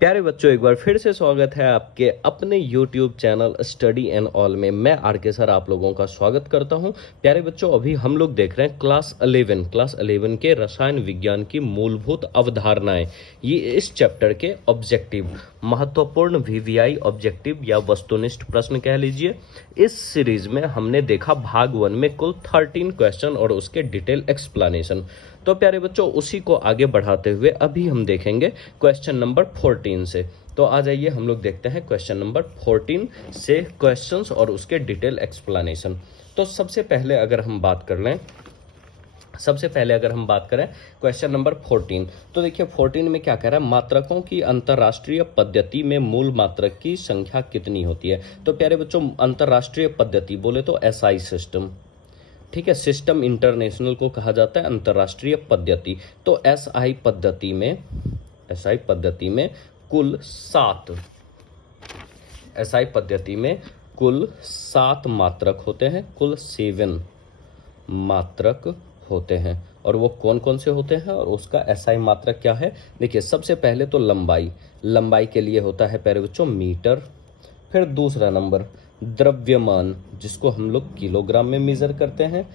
प्यारे बच्चों, एक बार फिर से स्वागत है आपके अपने YouTube channel study and all में। मैं आर के सर आप लोगों का स्वागत करता हूं। प्यारे बच्चों, अभी हम लोग देख रहे हैं क्लास 11 के रसायन विज्ञान की मूलभूत अवधारणाएं। ये इस चैप्टर के ऑब्जेक्टिव, महत्वपूर्ण वीवीआई ऑब्जेक्टिव या वस्तुनिष्ठ प्रश्न कह लीजिए। इस सीरीज में हमने देखा भाग 1 में कुल 13 क्वेश्चन और उसके डिटेल एक्सप्लेनेशन। तो प्यारे बच्चों, उसी को आगे बढ़ाते हुए अभी हम देखेंगे क्वेश्चन नंबर 14 से। तो आ जाइए हम लोग देखते हैं क्वेश्चन नंबर 14 से क्वेश्चंस और उसके डिटेल एक्सप्लेनेशन। तो सबसे पहले अगर हम बात करें क्वेश्चन नंबर 14, तो देखिए 14 में क्या कह रहा है, मात्रकों की अंतर्राष्ट्रीय पद्धति में मूल मात्रक की संख्या कितनी होती है। तो प्यारे बच्चों, अंतर्राष्ट्रीय पद्धति बोले तो एसआई सिस्टम, ठीक है, सिस्टम इंटरनेशनल को कहा जाता है अंतर्राष्ट्रीय पद्धति। तो एसआई पद्धति में कुल 7 मात्रक होते हैं, कुल 7 मात्रक होते हैं। और वो कौन कौन से होते हैं और उसका एसआई मात्रक क्या है। देखिए सबसे पहले तो लंबाई के लिए होता है प्यारे बच्चों मीटर। फिर दूसरा नंबर द्रव्यमान, जिसको हम लोग किलोग्राम में मेजर करते हैं।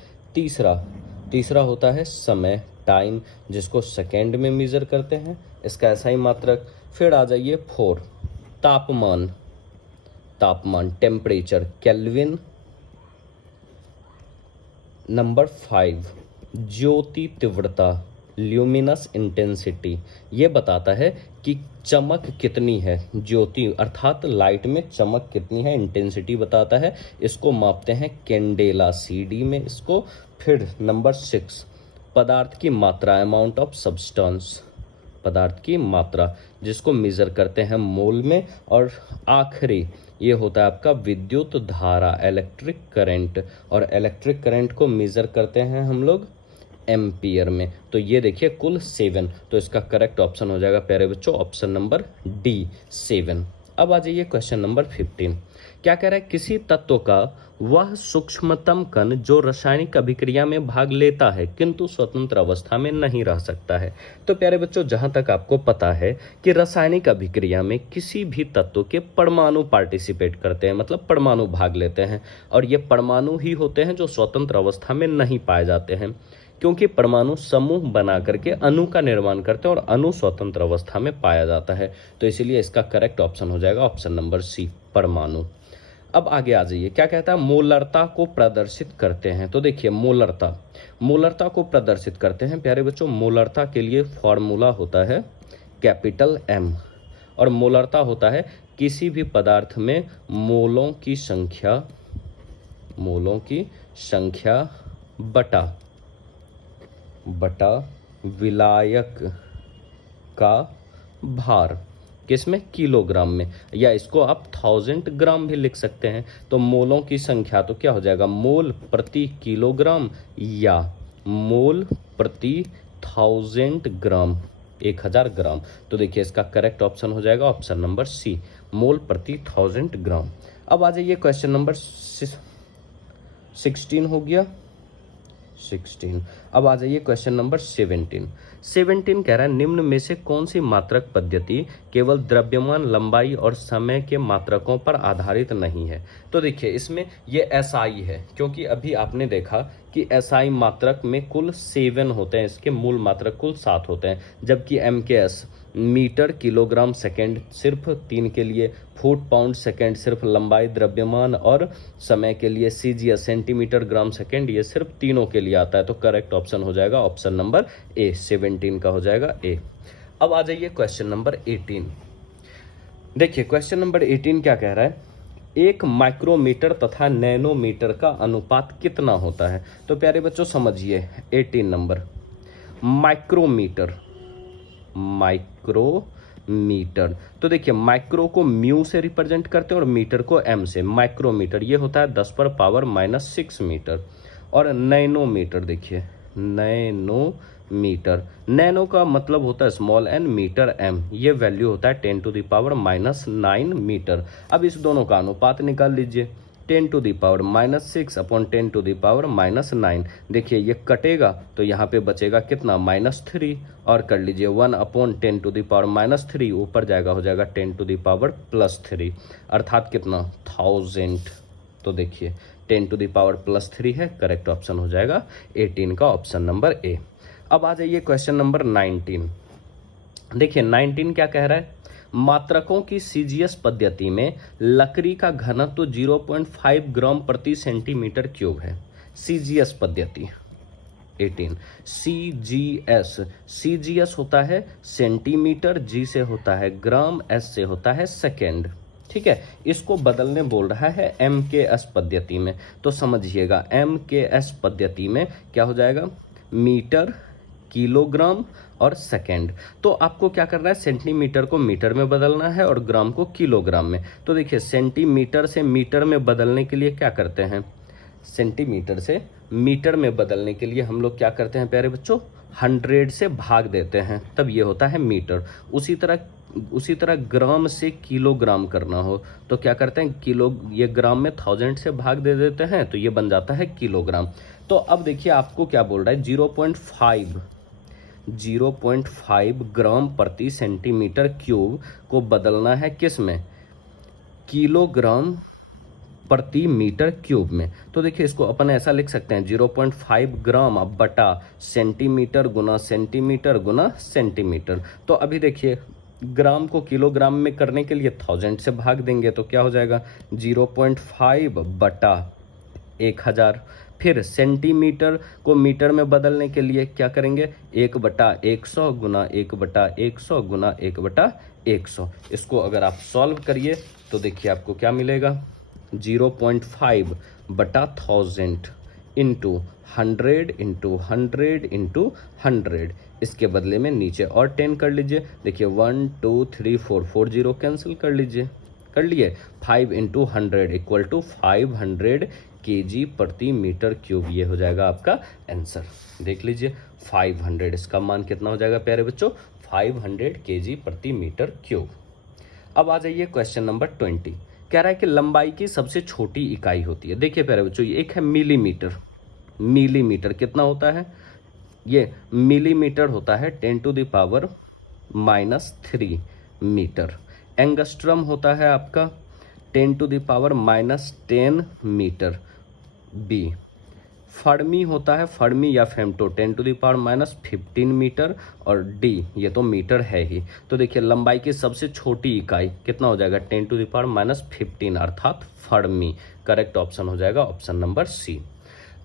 तीसरा होता है समय, टाइम, जिसको सेकेंड में मेजर करते हैं, इसका एसआई मात्रक। फिर आ जाइए 4, तापमान टेम्परेचर, केल्विन। नंबर 5 ज्योति तीव्रता, ल्यूमिनस इंटेंसिटी, ये बताता है कि चमक कितनी है, ज्योति अर्थात लाइट में चमक कितनी है, इंटेंसिटी बताता है। इसको मापते हैं कैंडेला सीडी में इसको। फिर नंबर 6 पदार्थ की मात्रा, अमाउंट ऑफ सब्सटेंस, पदार्थ की मात्रा, जिसको मेजर करते हैं मोल में। और आखिरी ये होता है आपका विद्युत धारा, इलेक्ट्रिक करंट, और इलेक्ट्रिक करंट को मेजर करते हैं हम लोग एम्पियर में। तो ये देखिए कुल 7। तो इसका करेक्ट ऑप्शन हो जाएगा प्यारे बच्चों ऑप्शन नंबर डी, 7। अब आ जाइए क्वेश्चन नंबर 15। क्या कह रहा है, किसी तत्व का वह सूक्ष्मतम कण जो रासायनिक अभिक्रिया में भाग लेता है किंतु स्वतंत्र अवस्था में नहीं रह सकता है। तो प्यारे बच्चों, जहां तक आपको पता है कि रासायनिक अभिक्रिया में किसी भी तत्व के परमाणु पार्टिसिपेट करते हैं, मतलब परमाणु भाग लेते हैं। और ये परमाणु ही होते हैं जो स्वतंत्र अवस्था में नहीं पाए जाते हैं, क्योंकि परमाणु समूह बना करके अणु का निर्माण करते हैं और अणु स्वतंत्र अवस्था में पाया जाता है। तो इसीलिए इसका करेक्ट ऑप्शन हो जाएगा ऑप्शन नंबर सी, परमाणु। अब आगे आ जाइए, क्या कहता है, मोलरता को प्रदर्शित करते हैं। तो देखिए मोलरता को प्रदर्शित करते हैं प्यारे बच्चों। मोलरता के लिए फॉर्मूला होता है कैपिटल एम, और मोलरता होता है किसी भी पदार्थ में मोलों की संख्या बटा विलायक का भार, किसमें, किलोग्राम में, या इसको आप 1000 ग्राम भी लिख सकते हैं। तो मोलों की संख्या तो क्या हो जाएगा, मोल प्रति किलोग्राम या मोल प्रति 1000 ग्राम, 1000 ग्राम। तो देखिए इसका करेक्ट ऑप्शन हो जाएगा ऑप्शन नंबर सी, मोल प्रति 1000 ग्राम। अब आ जाइए क्वेश्चन नंबर 16 हो गया, 16। अब आ जाइए क्वेश्चन नंबर 17 कह रहा है, निम्न में से कौन सी मात्रक पद्धति केवल द्रव्यमान, लंबाई और समय के मात्रकों पर आधारित नहीं है। तो देखिए इसमें ये एसआई है, क्योंकि अभी आपने देखा कि एसआई मात्रक में कुल 7 होते हैं, इसके मूल मात्रक कुल 7 होते हैं। जबकि एमकेएस मीटर, किलोग्राम, सेकंड सिर्फ 3 के लिए, फुट, पाउंड, सेकंड सिर्फ लंबाई, द्रव्यमान और समय के लिए, सीजीएस सेंटीमीटर, ग्राम, सेकंड, ये सिर्फ तीनों के लिए आता है। तो करेक्ट ऑप्शन हो जाएगा ऑप्शन नंबर ए, 17 का हो जाएगा ए। अब आ जाइए क्वेश्चन नंबर 18। देखिए क्वेश्चन नंबर 18 क्या कह रहा है, एक माइक्रोमीटर तथा नैनोमीटर का अनुपात कितना होता है। तो प्यारे बच्चों समझिए 18 नंबर, माइक्रोमीटर। तो देखिए माइक्रो को म्यू से रिप्रेजेंट करते हैं और मीटर को एम से। माइक्रोमीटर ये होता है 10⁻⁻⁶ मीटर। और नैनोमीटर, देखिए नैनो का मतलब होता है स्मॉल एन, मीटर एम, ये वैल्यू होता है 10⁻⁹ मीटर। अब इस दोनों का अनुपात निकाल लीजिए। 10⁻⁻6 अपॉन 10⁻⁻9। देखिए ये कटेगा तो यहाँ पे बचेगा कितना, -3, और कर लीजिए 1 अपॉन 10⁻⁻3 ऊपर जाएगा, हो जाएगा 10⁻+3, अर्थात कितना 1000। तो देखिए 10⁻+3 है, करेक्ट ऑप्शन हो जाएगा 18 का ऑप्शन नंबर ए। अब आ जाइए क्वेश्चन नंबर 19। देखिए 19 क्या कह रहा है, मात्रकों की सीजीएस पद्धति में लकड़ी का घनत्व 0.5 ग्राम प्रति सेंटीमीटर क्यूब है। सीजीएस पद्धति 18। सीजीएस, सीजीएस होता है सेंटीमीटर, जी से होता है ग्राम, एस से होता है सेकेंड। ठीक है, इसको बदलने बोल रहा है एमकेएस पद्धति में। तो समझिएगा एमकेएस पद्धति में क्या हो जाएगा, मीटर, किलोग्राम और सेकेंड। तो आपको क्या करना है, सेंटीमीटर को मीटर में बदलना है और ग्राम को किलोग्राम में। तो देखिए सेंटीमीटर से मीटर में बदलने के लिए क्या करते हैं, सेंटीमीटर से मीटर में बदलने के लिए हम लोग क्या करते हैं प्यारे बच्चों, 100 से भाग देते हैं, तब ये होता है मीटर। उसी तरह ग्राम से किलोग्राम करना हो तो क्या करते हैं, किलो, ये ग्राम में 1000 से भाग दे देते हैं तो ये बन जाता है किलोग्राम। तो अब देखिए आपको क्या बोल रहा है, 0.5 ग्राम प्रति सेंटीमीटर क्यूब को बदलना है किस में, किलोग्राम प्रति मीटर क्यूब में। तो देखिए इसको अपन ऐसा लिख सकते हैं 0.5 ग्राम अब बटा सेंटीमीटर गुना सेंटीमीटर गुना सेंटीमीटर। तो अभी देखिए ग्राम को किलोग्राम में करने के लिए 1000 से भाग देंगे तो क्या हो जाएगा 0.5 बटा 1000। फिर सेंटीमीटर को मीटर में बदलने के लिए क्या करेंगे, 1/100 गुना 1/100 गुना 1/100। इसको अगर आप सॉल्व करिए तो देखिए आपको क्या मिलेगा, 0.5 बटा 1000 इंटू 100 इंटू 100 इंटू 100। इसके बदले में नीचे और 10 कर लीजिए। देखिए 1 2 3 4 4 0 कैंसिल कर लीजिए, कर लिए। 5 इंटू 100 इक्वल टू 500 केजी प्रति मीटर क्यूब, ये हो जाएगा आपका आंसर। देख लीजिए 500, इसका मान कितना हो जाएगा प्यारे बच्चों, 500 केजी प्रति मीटर क्यूब। अब आ जाइए क्वेश्चन नंबर 20। कह रहा है कि लंबाई की सबसे छोटी इकाई होती है। देखिए प्यारे बच्चों, एक है मिलीमीटर। मिलीमीटर कितना होता है, ये मिलीमीटर होता है 10⁻³ मीटर। एंगस्ट्रम होता है आपका 10⁻⁻10 मीटर बी। फर्मी होता है, फर्मी या फेम्टो 10⁻⁻15 मीटर, और डी ये तो मीटर है ही। तो देखिए लंबाई की सबसे छोटी इकाई कितना हो जाएगा, 10⁻⁻15 अर्थात फर्मी। करेक्ट ऑप्शन हो जाएगा ऑप्शन नंबर सी।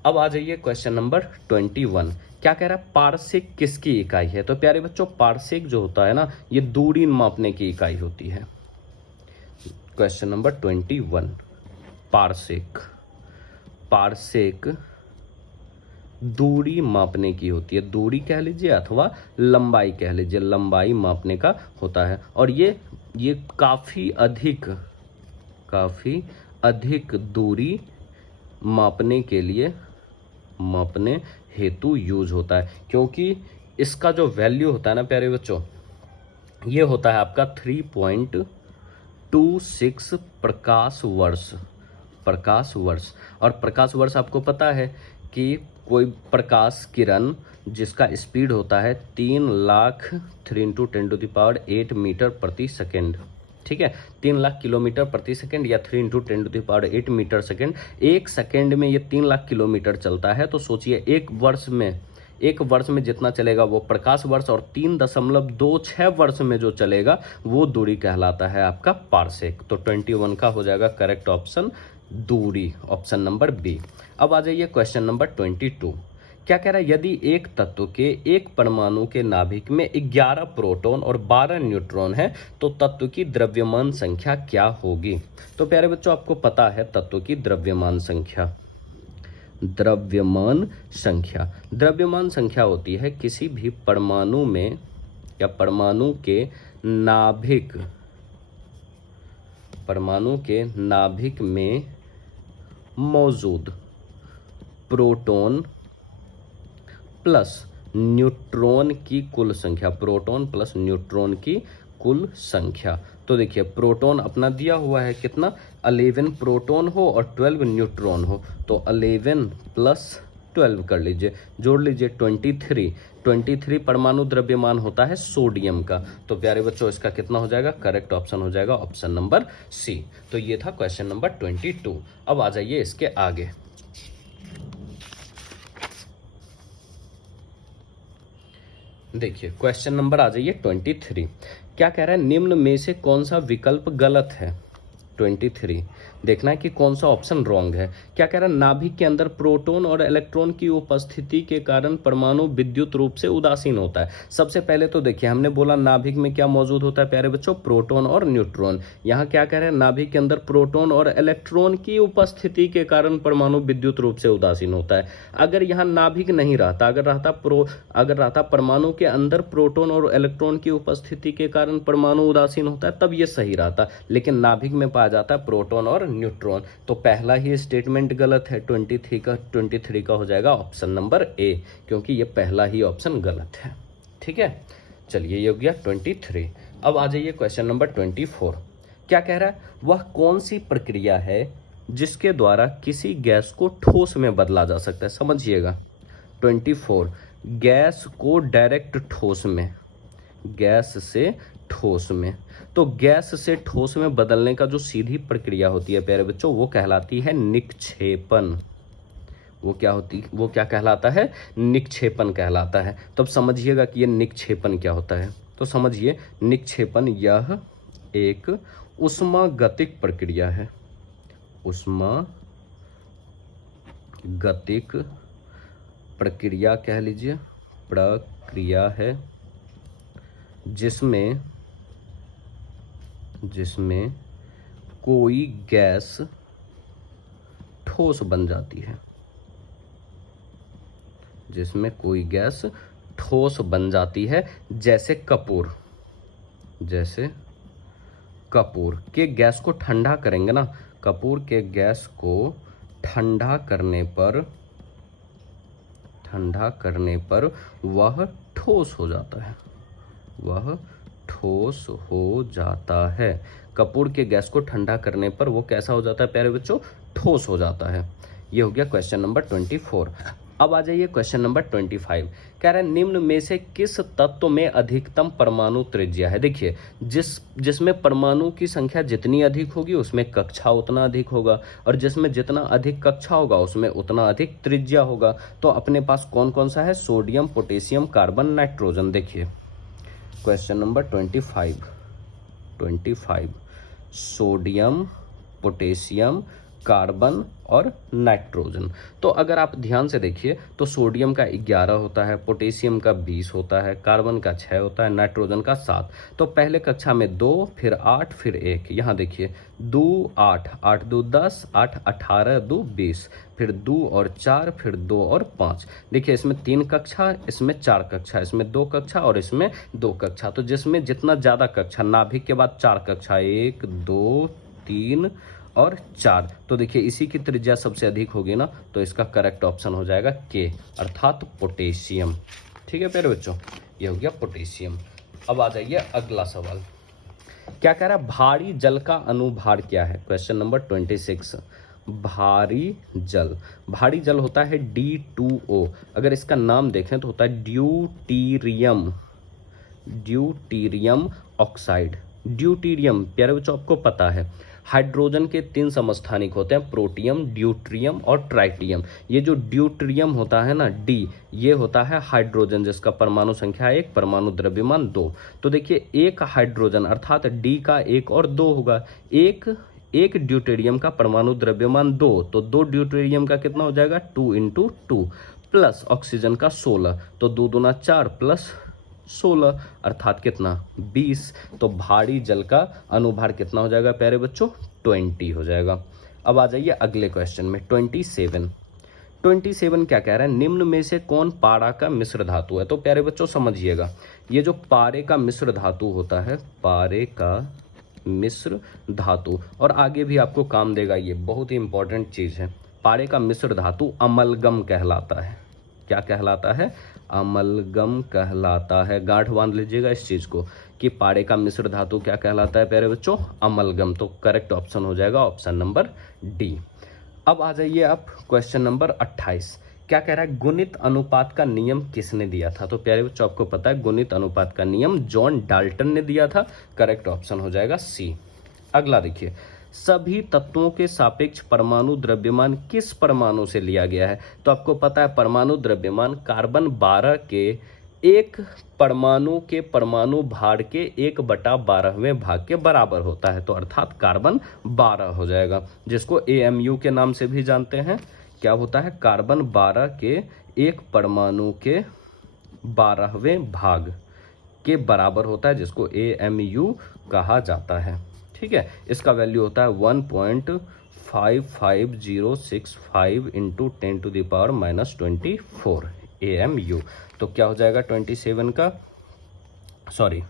अब आ जाइए क्वेश्चन नंबर 21। क्या कह रहा है, पारसेक किसकी इकाई है। तो प्यारे बच्चों पारसेक जो होता है ना, ये दूरी मापने की इकाई होती है। क्वेश्चन नंबर 21, पारसेक, पारसेक दूरी मापने की होती है। दूरी कह लीजिए अथवा लंबाई कह लीजिए, लंबाई मापने का होता है। और ये काफ़ी अधिक दूरी मापने के लिए, मापने हेतु यूज होता है, क्योंकि इसका जो वैल्यू होता है ना प्यारे बच्चों, ये होता है आपका 3.26 प्रकाश वर्ष। प्रकाश वर्ष, और प्रकाश वर्ष आपको पता है कि कोई प्रकाश किरण जिसका स्पीड होता है 3 लाख 3 × 10⁸ मीटर प्रति सेकेंड। ठीक है, 3 लाख किलोमीटर प्रति सेकेंड या 3 × 10⁸ मीटर सेकेंड। एक सेकेंड में ये 3 लाख किलोमीटर चलता है। तो सोचिए एक वर्ष में जितना चलेगा वो प्रकाश वर्ष, और 3.26 वर्ष में जो चलेगा वो दूरी कहलाता है आपका पारसेक। तो 21 का हो जाएगा करेक्ट ऑप्शन दूरी, ऑप्शन नंबर बी। अब आ जाइए क्वेश्चन नंबर 22। क्या कह रहा है, यदि एक तत्व के एक परमाणु के नाभिक में 11 प्रोटॉन और 12 न्यूट्रॉन है तो तत्व की द्रव्यमान संख्या क्या होगी। तो प्यारे बच्चों आपको पता है तत्व की द्रव्यमान संख्या, द्रव्यमान संख्या होती है किसी भी परमाणु में या परमाणु के नाभिक में मौजूद प्रोटॉन प्लस न्यूट्रॉन की कुल संख्या, प्रोटॉन प्लस न्यूट्रॉन की कुल संख्या। तो देखिए प्रोटॉन अपना दिया हुआ है कितना, 11 प्रोटॉन हो और 12 न्यूट्रॉन हो, तो 11 प्लस 12 कर लीजिए, जोड़ लीजिए 23। 23 परमाणु द्रव्यमान होता है सोडियम का। तो प्यारे बच्चों इसका कितना हो जाएगा, करेक्ट ऑप्शन हो जाएगा ऑप्शन नंबर सी। तो ये था क्वेश्चन नंबर 22। अब आ जाइए इसके आगे। देखिए क्वेश्चन नंबर आ जाइए 23। क्या कह रहा है, निम्न में से कौन सा विकल्प गलत है। 23 देखना है कि कौन सा ऑप्शन रॉन्ग है। क्या कह रहा है, नाभिक के अंदर प्रोटॉन और इलेक्ट्रॉन की उपस्थिति के कारण परमाणु विद्युत रूप से उदासीन होता है। सबसे पहले तो देखिए हमने बोला नाभिक में क्या मौजूद होता है प्यारे बच्चों, प्रोटॉन और न्यूट्रॉन। यहाँ क्या कह रहे हैं, नाभिक के अंदर प्रोटॉन और इलेक्ट्रॉन की उपस्थिति के कारण परमाणु विद्युत रूप से उदासीन होता है। अगर यहाँ नाभिक नहीं रहता, अगर रहता परमाणु के अंदर प्रोटॉन और इलेक्ट्रॉन की उपस्थिति के कारण परमाणु उदासीन होता है, तब ये सही रहता। लेकिन नाभिक में पाया जाता है प्रोटॉन और न्यूट्रॉन, तो पहला ही स्टेटमेंट गलत है। 23 का हो जाएगा ऑप्शन नंबर ए, क्योंकि ये पहला ही ऑप्शन गलत है। ठीक है, चलिए ये हो गया 23। अब आ जाइए क्वेश्चन नंबर 24। क्या कह रहा है, वह कौन सी प्रक्रिया है जिसके द्वारा किसी गैस को ठोस में बदला जा सकता है। समझिएगा 24, गैस को डायरेक्ट ठोस में, गैस से ठोस में। तो गैस से ठोस में बदलने का जो सीधी प्रक्रिया होती है प्यारे बच्चों, वो कहलाती है निक्षेपण। वो क्या कहलाता है, निक्षेपण कहलाता है। तो अब समझिएगा कि ये निक्षेपण क्या होता है। तो समझिए निक्षेपण यह एक उष्मागतिक प्रक्रिया है, उष्मागतिक प्रक्रिया कह लीजिए, प्रक्रिया है जिसमें कोई गैस ठोस बन जाती है, जिसमें कोई गैस ठोस बन जाती है। जैसे कपूर के गैस को ठंडा करेंगे ना, कपूर के गैस को ठंडा करने पर वह ठोस हो जाता है, कपूर के गैस को ठंडा करने पर वो कैसा हो जाता है प्यारे बच्चों, ठोस हो जाता है। ये हो गया क्वेश्चन नंबर 24। अब आ जाइए क्वेश्चन नंबर 25। कह रहा है निम्न में से किस तत्व में अधिकतम परमाणु त्रिज्या है। देखिए जिसमें परमाणु की संख्या जितनी अधिक होगी उसमें कक्षा उतना अधिक होगा, और जिसमें जितना अधिक कक्षा होगा उसमें उतना अधिक त्रिज्या होगा। तो अपने पास कौन कौन सा है, सोडियम, पोटेशियम, कार्बन, नाइट्रोजन। देखिए question number 25, sodium, potassium, carbon और नाइट्रोजन। तो अगर आप ध्यान से देखिए तो सोडियम का 11 होता है, पोटेशियम का 20 होता है, कार्बन का 6 होता है, नाइट्रोजन का 7। तो पहले कक्षा में 2, फिर 8, फिर 1। यहाँ देखिए 2 8, 8 2 10, 8 18, 2 20, फिर 2 और 4, फिर 2 और 5। देखिए इसमें 3 कक्षा, इसमें 4 कक्षा, इसमें 2 कक्षा और इसमें 2 कक्षा। तो जिसमें जितना ज़्यादा कक्षा, नाभिक के बाद 4 कक्षा, 1 2 3 और 4। तो देखिए इसी की त्रिज्या सबसे अधिक होगी ना, तो इसका करेक्ट ऑप्शन हो जाएगा के, अर्थात पोटेशियम। ठीक है प्यारे बच्चों, ये हो गया पोटेशियम। अब आ जाइए अगला सवाल। क्या कह रहा है, भारी जल का अनुभार क्या है। Question number 26। भारी जल होता है D2O। अगर इसका नाम देखें तो होता है ड्यूटीरियम ऑक्साइड। ड्यूटीरियम प्यारे बच्चों आपको पता है हाइड्रोजन के 3 समस्थानिक होते हैं, प्रोटियम, ड्यूट्रियम और ट्राइटियम। ये जो ड्यूट्रियम होता है ना, डी, ये होता है हाइड्रोजन जिसका परमाणु संख्या 1, परमाणु द्रव्यमान 2। तो देखिए एक हाइड्रोजन अर्थात डी का 1 और 2 होगा, एक ड्यूटेरियम का परमाणु द्रव्यमान 2, तो 2 ड्यूटेरियम का कितना हो जाएगा, 2 × 2 प्लस ऑक्सीजन का 16, तो 2 दूना 4 प्लस 16 अर्थात कितना, 20। तो भारी जल का अनुभार कितना हो जाएगा प्यारे बच्चों, 20 हो जाएगा। अब आ जाइए अगले क्वेश्चन में 27 क्या कह रहा है, निम्न में से कौन पारा का मिश्र धातु है। तो प्यारे बच्चों समझिएगा, ये जो पारे का मिश्र धातु होता है, पारे का मिश्र धातु, और आगे भी आपको काम देगा, ये बहुत ही इंपॉर्टेंट चीज है। पारे का मिश्र धातु अमलगम कहलाता है। क्या कहलाता है, अमलगम कहलाता है। गांठ बांध लीजिएगा इस चीज को। कि पारे का मिश्र धातु क्या कहलाता है प्यारे बच्चों? अमलगम। तो करेक्ट ऑप्शन हो जाएगा ऑप्शन नंबर डी। अब आ जाइए आप क्वेश्चन नंबर 28। क्या कह रहा है? गुणित अनुपात का नियम किसने दिया था? तो प्यारे बच्चों आपको पता है गुणित अनुपात का नियम जॉन डाल्टन ने दिया था। करेक्ट ऑप्शन हो जाएगा सी। अगला देखिए, सभी तत्वों के सापेक्ष परमाणु द्रव्यमान किस परमाणु से लिया गया है? तो आपको पता है परमाणु द्रव्यमान कार्बन 12 के एक परमाणु के परमाणु भार के 1/12वें भाग के बराबर होता है। तो अर्थात कार्बन 12 हो जाएगा, जिसको AMU के नाम से भी जानते हैं। क्या होता है? कार्बन 12 के एक परमाणु के 12वें भाग के बराबर होता है, जिसको AMU कहा जाता है। ठीक है, इसका वैल्यू होता है 1.55065 इंटू 10⁻⁻24 AMU। तो क्या हो जाएगा 27 का, सॉरी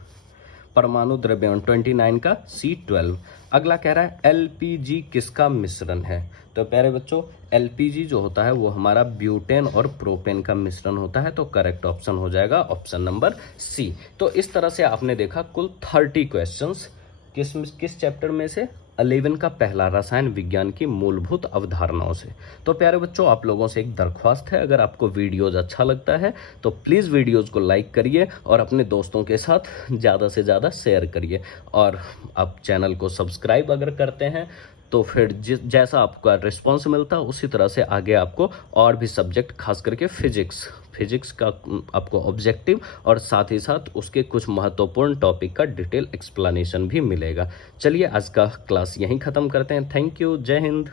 परमाणु द्रव्यमान 29 का C12। अगला कह रहा है LPG किसका मिश्रण है? तो प्यारे बच्चों LPG जो होता है वो हमारा ब्यूटेन और प्रोपेन का मिश्रण होता है। तो करेक्ट ऑप्शन हो जाएगा ऑप्शन नंबर सी। तो इस तरह से आपने देखा कुल 30 क्वेश्चंस किस चैप्टर में से? 11 का पहला रसायन विज्ञान की मूलभूत अवधारणाओं से। तो प्यारे बच्चों आप लोगों से एक दरख्वास्त है, अगर आपको वीडियोज अच्छा लगता है तो प्लीज़ वीडियोज को लाइक करिए और अपने दोस्तों के साथ ज़्यादा से ज़्यादा शेयर करिए। और आप चैनल को सब्सक्राइब अगर करते हैं तो फिर जैसा आपका रिस्पॉन्स मिलता है उसी तरह से आगे आपको और भी सब्जेक्ट, खास करके फिजिक्स का आपको ऑब्जेक्टिव और साथ ही साथ उसके कुछ महत्वपूर्ण टॉपिक का डिटेल एक्सप्लेनेशन भी मिलेगा। चलिए आज का क्लास यहीं ख़त्म करते हैं। थैंक यू, जय हिंद।